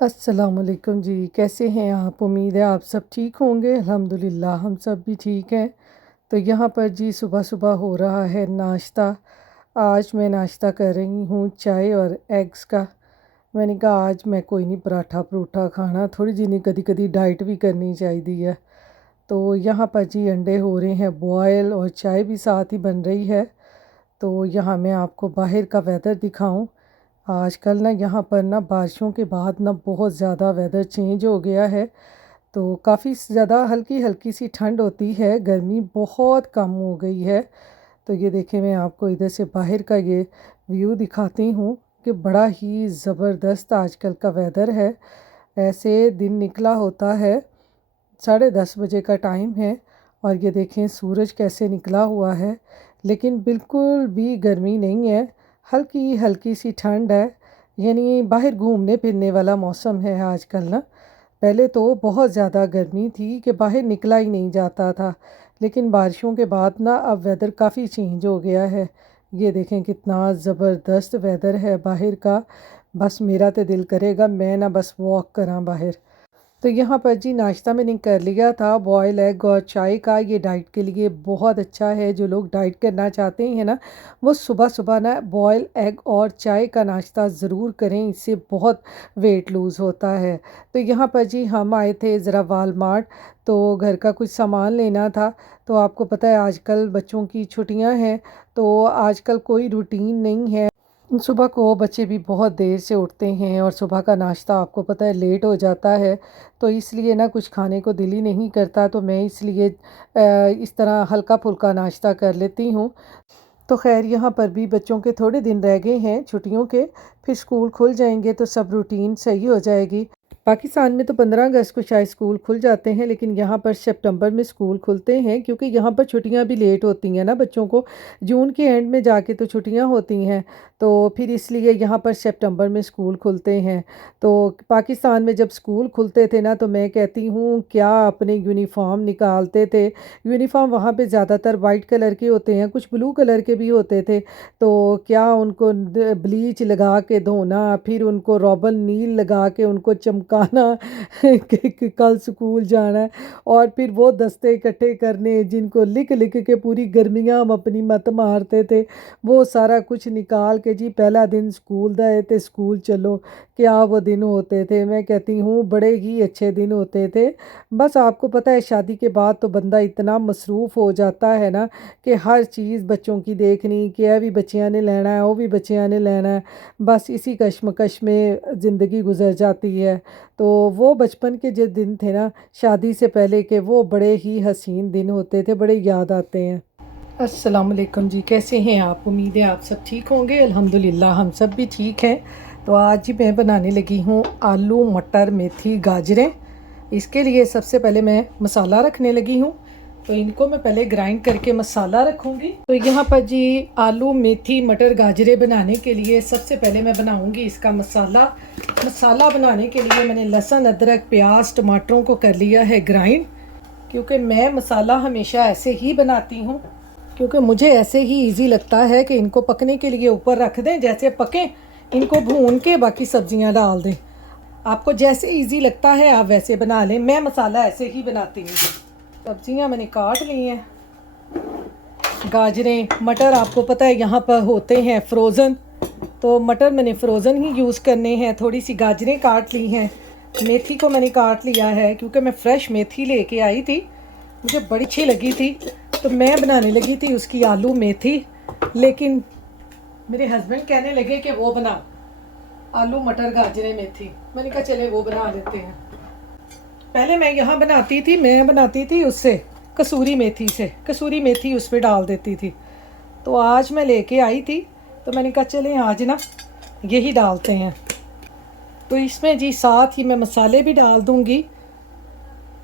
अस्सलामुअलैकुम जी, कैसे हैं आप? उम्मीद है आप सब ठीक होंगे। अल्हम्दुलिल्लाह हम सब भी ठीक हैं। तो यहाँ पर जी सुबह-सुबह हो रहा है नाश्ता। आज मैं नाश्ता कर रही हूँ चाय और एग्स का। मैंने कहा आज मैं कोई नहीं पराठा परूठा खाना, थोड़ी जी नहीं कदी-कदी डाइट भी करनी चाहिदी है। तो यहाँ पर जी अंडे हो रहे हैं बॉयल और चाय भी साथ ही बन रही है। तो यहाँ मैं आपको बाहर का वेदर दिखाऊं। आजकल ना यहाँ पर ना बारिशों के बाद ना बहुत ज़्यादा वेदर चेंज हो गया है। तो काफ़ी ज़्यादा हल्की हल्की सी ठंड होती है, गर्मी बहुत कम हो गई है। तो ये देखें, मैं आपको इधर से बाहर का ये व्यू दिखाती हूँ कि बड़ा ही ज़बरदस्त आजकल का वेदर है। ऐसे दिन निकला होता है, 10:30 बजे का टाइम है और ये देखें सूरज कैसे निकला हुआ है, लेकिन बिल्कुल भी गर्मी नहीं है। हल्की हल्की सी ठंड है, यानी बाहर घूमने फिरने वाला मौसम है आजकल ना। पहले तो बहुत ज़्यादा गर्मी थी कि बाहर निकला ही नहीं जाता था, लेकिन बारिशों के बाद ना अब वेदर काफ़ी चेंज हो गया है। ये देखें कितना ज़बरदस्त वेदर है बाहर का। बस मेरा तो दिल करेगा मैं ना बस वॉक करा बाहर। तो यहाँ पर जी नाश्ता मैंने कर लिया था बॉयल एग और चाय का। ये डाइट के लिए बहुत अच्छा है। जो लोग डाइट करना चाहते हैं ना, वो सुबह सुबह ना बॉयल एग और चाय का नाश्ता ज़रूर करें, इससे बहुत वेट लूज़ होता है। तो यहाँ पर जी हम आए थे ज़रा वालमार्ट, तो घर का कुछ सामान लेना था। तो आपको पता है आजकल बच्चों की छुट्टियाँ हैं, तो आजकल कोई रूटीन नहीं है। सुबह को बच्चे भी बहुत देर से उठते हैं और सुबह का नाश्ता आपको पता है लेट हो जाता है। तो इसलिए ना कुछ खाने को दिल ही नहीं करता, तो मैं इसलिए इस तरह हल्का फुल्का नाश्ता कर लेती हूँ। तो खैर यहाँ पर भी बच्चों के थोड़े दिन रह गए हैं छुट्टियों के, फिर स्कूल खुल जाएंगे तो सब रूटीन सही हो जाएगी। पाकिस्तान में तो 15 अगस्त को शायद स्कूल खुल जाते हैं, लेकिन यहाँ पर सितंबर में स्कूल खुलते हैं, क्योंकि यहाँ पर छुट्टियाँ भी लेट होती हैं ना बच्चों को। जून के एंड में जाके तो छुट्टियाँ होती हैं, तो फिर इसलिए यहाँ पर सितंबर में स्कूल खुलते हैं। तो पाकिस्तान में जब स्कूल खुलते थे ना, तो मैं कहती हूँ क्या अपने यूनिफॉर्म निकालते थे। यूनिफॉर्म वहाँ पे ज़्यादातर वाइट कलर के होते हैं, कुछ ब्लू कलर के भी होते थे। तो क्या उनको ब्लीच लगा के धोना, फिर उनको रोबन नील लगा के उनको चमकाना कि कल स्कूल जाना है। और फिर वो दस्ते इकट्ठे करने जिनको लिख लिख के पूरी गर्मियाँ हम अपनी मत मारते थे, वो सारा कुछ निकाल के जी पहला दिन स्कूल गए थे, स्कूल चलो। क्या वो दिन होते थे, मैं कहती हूँ बड़े ही अच्छे दिन होते थे। बस आपको पता है शादी के बाद तो बंदा इतना मसरूफ़ हो जाता है ना कि हर चीज़ बच्चों की देखनी, कि यह भी बच्चियां ने लेना है, वो भी बच्चियां ने लेना है। बस इसी कश्मकश में ज़िंदगी गुजर जाती है। तो वो बचपन के जो दिन थे ना शादी से पहले के, वो बड़े ही हसीन दिन होते थे, बड़े याद आते हैं। अस्सलाम वालेकुम जी, कैसे हैं आप? उम्मीद है आप सब ठीक होंगे। अल्हम्दुलिल्लाह हम सब भी ठीक हैं। तो आज जी मैं बनाने लगी हूँ आलू मटर मेथी गाजरें। इसके लिए सबसे पहले मैं मसाला रखने लगी हूँ, तो इनको मैं पहले ग्राइंड करके मसाला रखूँगी। तो यहाँ पर जी आलू मेथी मटर गाजरें बनाने के लिए सबसे पहले मैं बनाऊँगी इसका मसाला। मसाला बनाने के लिए मैंने लहसुन अदरक प्याज टमाटरों को कर लिया है ग्राइंड, क्योंकि मैं मसाला हमेशा ऐसे ही बनाती हूँ, क्योंकि मुझे ऐसे ही इजी लगता है कि इनको पकने के लिए ऊपर रख दें, जैसे पकें इनको भून के बाकी सब्जियां डाल दें। आपको जैसे इजी लगता है आप वैसे बना लें, मैं मसाला ऐसे ही बनाती हूँ। सब्जियां मैंने काट ली हैं। गाजरें मटर आपको पता है यहाँ पर होते हैं फ्रोज़न, तो मटर मैंने फ्रोज़न ही यूज़ करने हैं। थोड़ी सी गाजरें काट ली हैं। मेथी को मैंने काट लिया है, क्योंकि मैं फ़्रेश मेथी लेके आई थी, मुझे बड़ी अच्छी लगी थी, तो मैं बनाने लगी थी उसकी आलू मेथी। लेकिन मेरे हस्बैंड कहने लगे कि वो बना आलू मटर गाजरें मेथी। मैंने कहा चले वो बना लेते हैं। पहले मैं बनाती थी उससे कसूरी मेथी से, कसूरी मेथी उस पर डाल देती थी। तो आज मैं लेके आई थी, तो मैंने कहा चलें आज ना यही डालते हैं। तो इसमें जी साथ ही मैं मसाले भी डाल दूँगी।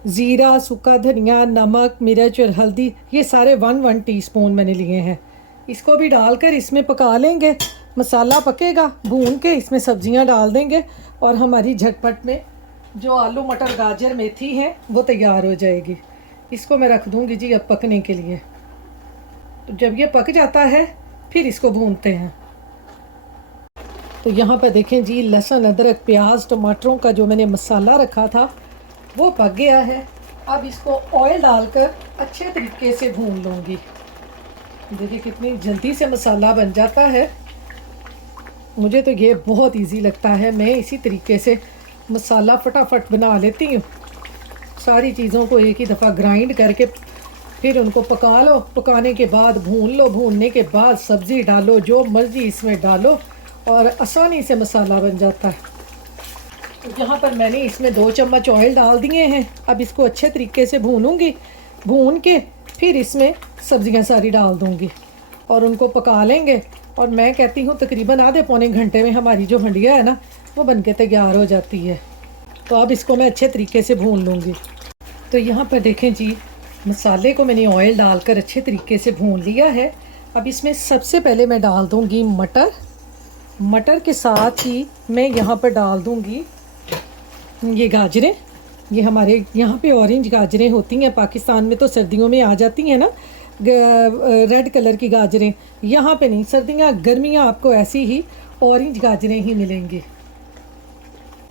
ज़ीरा सूखा धनिया नमक मिर्च और हल्दी, ये सारे 1 टीस्पून मैंने लिए हैं। इसको भी डालकर इसमें पका लेंगे। मसाला पकेगा, भून के इसमें सब्जियां डाल देंगे और हमारी झटपट में जो आलू मटर गाजर मेथी है वो तैयार हो जाएगी। इसको मैं रख दूंगी जी अब पकने के लिए। तो जब ये पक जाता है फिर इसको भूनते हैं। तो यहाँ पर देखें जी, लहसुन अदरक प्याज टमाटरों का जो मैंने मसाला रखा था वो पक गया है। अब इसको ऑयल डालकर अच्छे तरीके से भून लूँगी। देखिए कितनी जल्दी से मसाला बन जाता है। मुझे तो ये बहुत इजी लगता है, मैं इसी तरीके से मसाला फटाफट बना लेती हूँ। सारी चीज़ों को एक ही दफ़ा ग्राइंड करके फिर उनको पका लो, पकाने के बाद भून लो, भूनने के बाद सब्ज़ी डालो, जो मर्ज़ी इसमें डालो और आसानी से मसाला बन जाता है। तो यहाँ पर मैंने इसमें 2 चम्मच ऑयल डाल दिए हैं। अब इसको अच्छे तरीके से भूनूंगी, भून के फिर इसमें सब्ज़ियाँ सारी डाल दूँगी और उनको पका लेंगे। और मैं कहती हूँ तकरीबन आधे पौने घंटे में हमारी जो हंडिया है ना वो बनके तैयार हो जाती है। तो अब इसको मैं अच्छे तरीके से भून लूँगी। तो यहाँ पर देखें जी, मसाले को मैंने ऑयल डालकर अच्छे तरीके से भून लिया है। अब इसमें सबसे पहले मैं डाल दूँगी मटर। मटर के साथ ही मैं यहाँ पर डाल दूँगी ये गाजरें। ये हमारे यहाँ पे ऑरेंज गाजरें होती हैं, पाकिस्तान में तो सर्दियों में आ जाती हैं ना रेड कलर की गाजरें। यहाँ पे नहीं, सर्दियाँ गर्मियाँ आपको ऐसी ही ऑरेंज गाजरें ही मिलेंगी।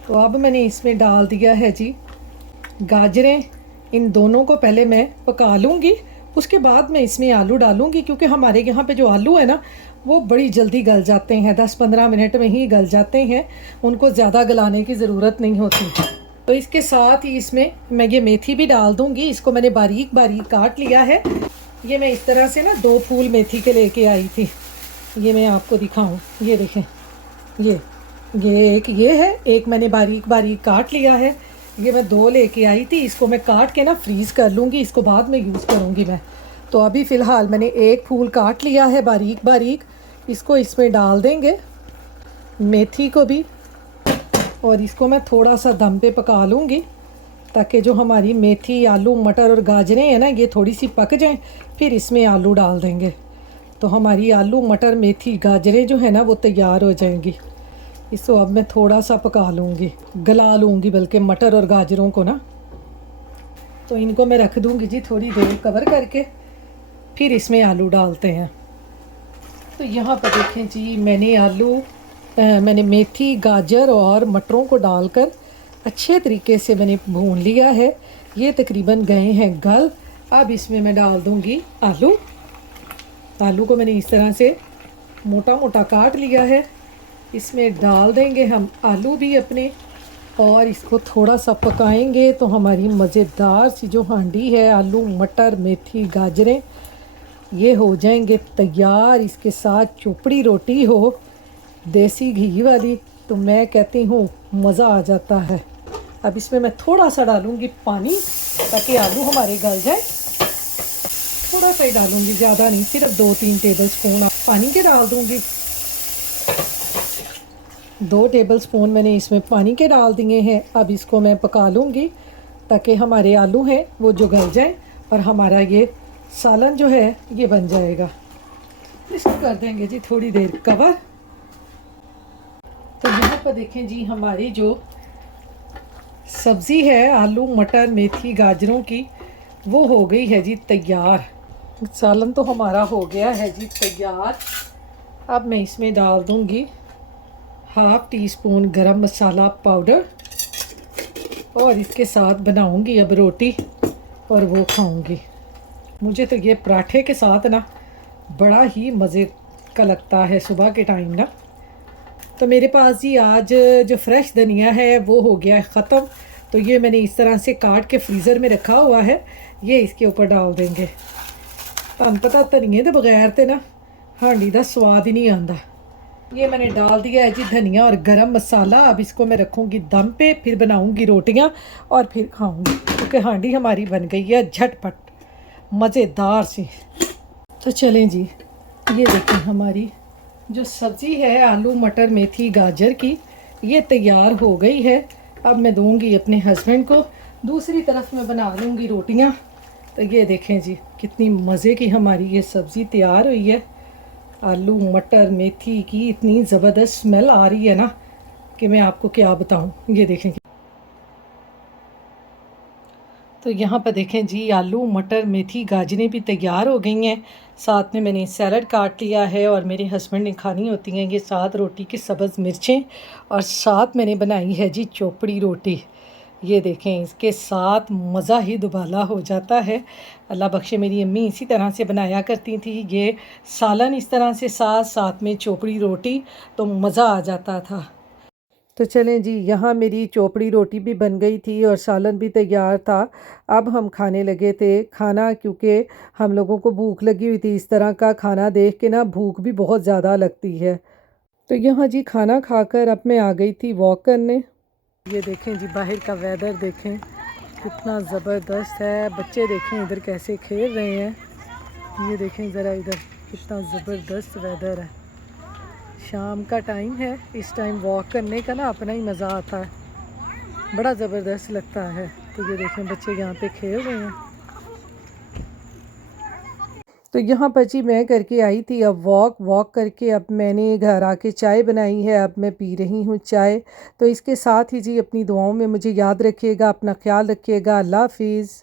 तो अब मैंने इसमें डाल दिया है जी गाजरें। इन दोनों को पहले मैं पका लूँगी, उसके बाद मैं इसमें आलू डालूँगी, क्योंकि हमारे यहाँ पे जो आलू है ना वो बड़ी जल्दी गल जाते हैं, 10-15 मिनट में ही गल जाते हैं, उनको ज़्यादा गलाने की ज़रूरत नहीं होती। तो इसके साथ ही इसमें मैं ये मेथी भी डाल दूँगी। इसको मैंने बारीक बारीक काट लिया है। ये मैं इस तरह से ना 2 फूल मेथी के लेके आई थी, ये मैं आपको दिखाऊँ। ये देखें, ये एक ये है, एक मैंने बारीक बारीक काट लिया है। ये मैं 2 लेके आई थी, इसको मैं काट के ना फ्रीज़ कर लूँगी, इसको बाद में यूज़ करूँगी मैं। तो अभी फ़िलहाल मैंने 1 फूल काट लिया है बारीक बारीक, इसको इसमें डाल देंगे, मेथी को भी, और इसको मैं थोड़ा सा दम पे पका लूँगी ताकि जो हमारी मेथी, आलू, मटर और गाजरें हैं ना ये थोड़ी सी पक जाएं। फिर इसमें आलू डाल देंगे तो हमारी आलू, मटर, मेथी, गाजरें जो है ना वो तैयार हो जाएंगी। इसको अब मैं थोड़ा सा पका लूँगी, गला लूँगी बल्कि मटर और गाजरों को ना। तो इनको मैं रख दूँगी जी थोड़ी देर कवर करके, फिर इसमें आलू डालते हैं। तो यहाँ पर देखें जी, मैंने मेथी, गाजर और मटरों को डालकर अच्छे तरीके से मैंने भून लिया है। ये तकरीबन गए हैं गल। अब इसमें मैं डाल दूँगी आलू। आलू को मैंने इस तरह से मोटा मोटा काट लिया है, इसमें डाल देंगे हम आलू भी अपने, और इसको थोड़ा सा पकाएंगे तो हमारी मज़ेदार सी जो हांडी है, आलू, मटर, मेथी, गाजरें, ये हो जाएंगे तैयार। इसके साथ चोपड़ी रोटी हो देसी घी वाली, तो मैं कहती हूँ मज़ा आ जाता है। अब इसमें मैं थोड़ा सा डालूँगी पानी ताकि आलू हमारे गल जाए। थोड़ा सा ही डालूँगी, ज़्यादा नहीं, सिर्फ 2-3 टेबल स्पून पानी के डाल दूँगी। 2 टेबल स्पून मैंने इसमें पानी के डाल दिए हैं। अब इसको मैं पका लूँगी ताकि हमारे आलू हैं वो जो गल जाएँ और हमारा ये सालन जो है ये बन जाएगा। इसको कर देंगे जी थोड़ी देर कवर। तो यहाँ पर देखें जी, हमारी जो सब्ज़ी है आलू, मटर, मेथी, गाजरों की, वो हो गई है जी तैयार। सालन तो हमारा हो गया है जी तैयार। अब मैं इसमें डाल दूँगी 1/2 टीस्पून गरम मसाला पाउडर, और इसके साथ बनाऊँगी अब रोटी और वो खाऊँगी। मुझे तो ये पराठे के साथ ना बड़ा ही मज़े का लगता है सुबह के टाइम ना। तो मेरे पास जी आज जो फ्रेश धनिया है वो हो गया है ख़त्म, तो ये मैंने इस तरह से काट के फ्रीज़र में रखा हुआ है, ये इसके ऊपर डाल देंगे। तुहानू पता धनिए के बगैर तो ना हांडी का स्वाद ही नहीं आता। ये मैंने डाल दिया है जी धनिया और गरम मसाला। अब इसको मैं रखूँगी दम पे, फिर बनाऊँगी रोटियाँ और फिर खाऊँगी, क्योंकि हांडी हमारी बन गई है झटपट मज़ेदार सी। तो चलें जी, ये देखें हमारी जो सब्ज़ी है आलू, मटर, मेथी, गाजर की, ये तैयार हो गई है। अब मैं दूंगी अपने हस्बैंड को, दूसरी तरफ मैं बना लूँगी रोटियाँ। तो ये देखें जी कितनी मज़े की हमारी ये सब्ज़ी तैयार हुई है। आलू, मटर, मेथी की इतनी ज़बरदस्त स्मेल आ रही है ना कि मैं आपको क्या बताऊँ। ये देखें। तो यहाँ पर देखें जी, आलू मटर मेथी गाजरें भी तैयार हो गई हैं। साथ में मैंने सैलड काट लिया है और मेरे हस्बैंड ने खानी होती हैं ये साथ रोटी की सब्ज़ मिर्चें, और साथ मैंने बनाई है जी चोपड़ी रोटी। ये देखें, इसके साथ मज़ा ही दुबाला हो जाता है। अल्लाह बख्शे मेरी अम्मी इसी तरह से बनाया करती थी, ये सालन इस तरह से साथ साथ में चोपड़ी रोटी, तो मज़ा आ जाता था। तो चलें जी, यहाँ मेरी चोपड़ी रोटी भी बन गई थी और सालन भी तैयार था। अब हम खाने लगे थे खाना, क्योंकि हम लोगों को भूख लगी हुई थी। इस तरह का खाना देख के ना भूख भी बहुत ज़्यादा लगती है। तो यहाँ जी खाना खाकर अब मैं आ गई थी वॉक करने। ये देखें जी, बाहर का वेदर देखें कितना ज़बरदस्त है। बच्चे देखें इधर कैसे खेल रहे हैं। ये देखें ज़रा इधर कितना ज़बरदस्त वेदर है। शाम का टाइम है, इस टाइम वॉक करने का ना अपना ही मज़ा आता है, बड़ा ज़बरदस्त लगता है। तो ये देखें बच्चे यहाँ पे खेल रहे हैं। तो यहाँ पर जी मैं करके आई थी अब वॉक करके अब मैंने घर आके चाय बनाई है, अब मैं पी रही हूँ चाय। तो इसके साथ ही जी अपनी दुआओं में मुझे याद रखिएगा, अपना ख्याल रखिएगा। अल्लाह हाफिज़।